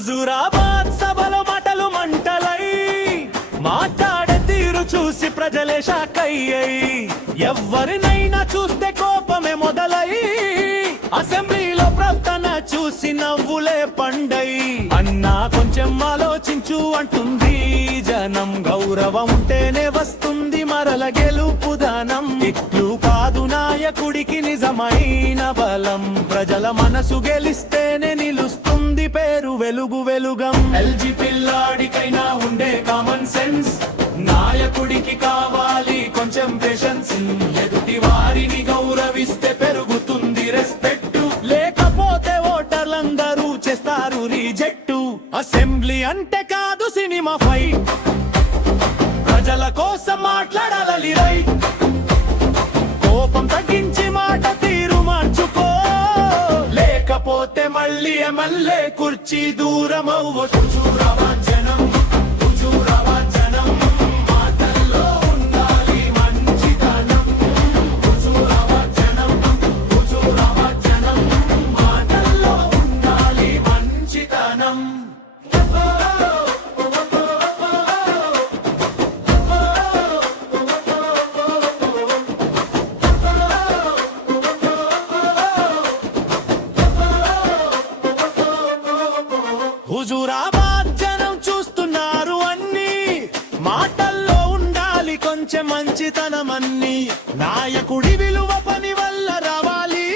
హుజూరాబాద్ సభలో మాటలు మంటలై మాట్లాడే తీరు చూసి ప్రజలే షాకయ్యాయి. ఎవరినైనా చూస్తే కోపమే మొదలై అసెంబ్లీలో ప్రవర్తన చూసి నవ్వులే పండై. అన్నా కొంచెం ఆలోచించు అంటుంది జనం. గౌరవం ఉంటేనే వస్తుంది మరల గెలుపుదనం. ఇట్లు కాదు నాయకుడికి నిజమైన బలం. ప్రజల మనసు గెలిస్తేనే నిలుస్తుంది పేరు వెలుగు వెలుగం. ఎల్జీ పిల్లాడికైనా ఉండే కామన్ సెన్స్. నాయకుడికి కావాలి కొంచెం పేషెన్స్. ఎదుటి వారిని గౌరవిస్తే పెరుగుతుంది రెస్పెక్ట్. లేకపోతే ఓటర్లందరూ చేస్తారు రిజెక్ట్. అసెంబ్లీ అంటే కాదు సినిమా ఫైట్. ప్రజల కోసం మాట్లాడాలి రైట్. కోపం తగ్గించి మాట తీరు మార్చుకో. లేకపోతే మళ్ళీ ఎమ్మెల్యే కుర్చీ దూరం అవ్వచ్చు. హుజూరాబాద్ జనం, హుజూరాబాద్ జనం. మాటల్లో ఉండాలి మంచితనం. హుజూరాబాద్ జనం, హుజూరాబాద్ జనం. మాటల్లో ఉండాలి మంచితనం. హుజూరాబాద్ జనం చూస్తున్నారు అన్ని. మాటల్లో ఉండాలి కొంచెం మంచితనమన్ని. నాయకుడి విలువ పని వల్ల రావాలి.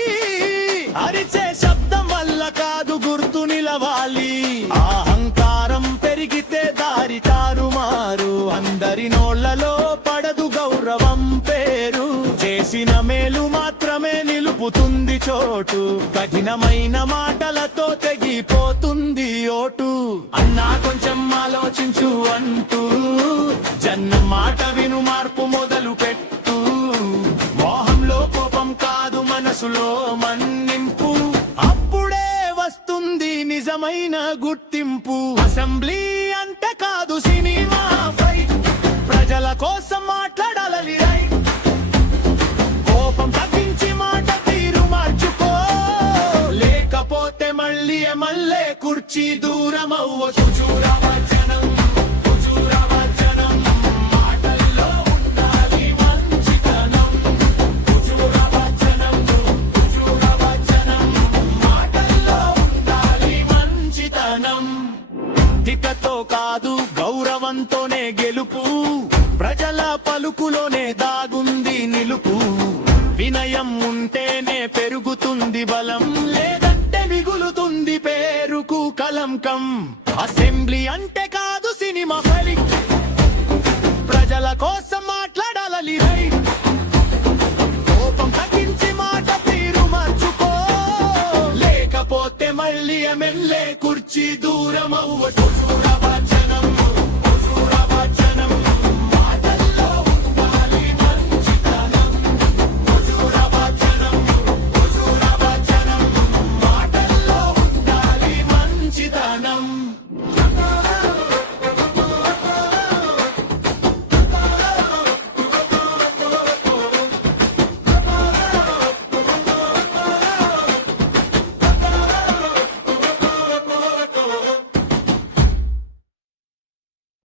అరిచే శబ్దం వల్ల కాదు గుర్తు నిలవాలి. అహంకారం పెరిగితే దారి తారుమారు. అందరి నోళ్లలో పడదు గౌరవం పేరు. చేసిన మేలు మాత్రమే నిలుపుతుంది చోటు. కఠినమైన మాటలతో తెగిపోతుంది ఓటు. అన్నా కొంచెం ఆలోచించు అంటూ జనం మాట విను మార్పు మొదలు పెట్టు. మోహంలో కోపం కాదు మనసులో మన్నింపు. అప్పుడే వస్తుంది నిజమైన గుర్తింపు. అసెంబ్లీ అంటే కాదు సినిమా ఫైట్. ప్రజల కోసం మాట్లాడాలి రైట్. కోపం తగ్గించి మాట తీరు మార్చుకో. లేకపోతే మళ్ళీ ఎమ్మెల్యే కుర్చీ దూరం అవ్వచ్చు. హుజూరాబాద్ జనం, హుజూరాబాద్ జనం. మాటల్లో ఉండాలి మంచితనం. హుజూరాబాద్ జనం, హుజూరాబాద్ జనం. మాటల్లో ఉండాలి మంచితనం. టికతో కాదు గౌరవంతోనే గెలుపు. ప్రజల పలుకులోనే దాగుంది నిలుపు. వినయం ఉంటేనే పెరుగుతుంది బలం. లేదంటే మిగులుతుంది పేరుకు కలంకం. అసెంబ్లీ అంటే కాదు సినిమా ఫైట్. ప్రజల కోసం మాట్లాడాలి రైట్. కోపం తగ్గించి మాట తీరు మార్చుకో. లేకపోతే మళ్ళీ ఎమ్మెల్యే కుర్చీ దూరం అవ్వచ్చు.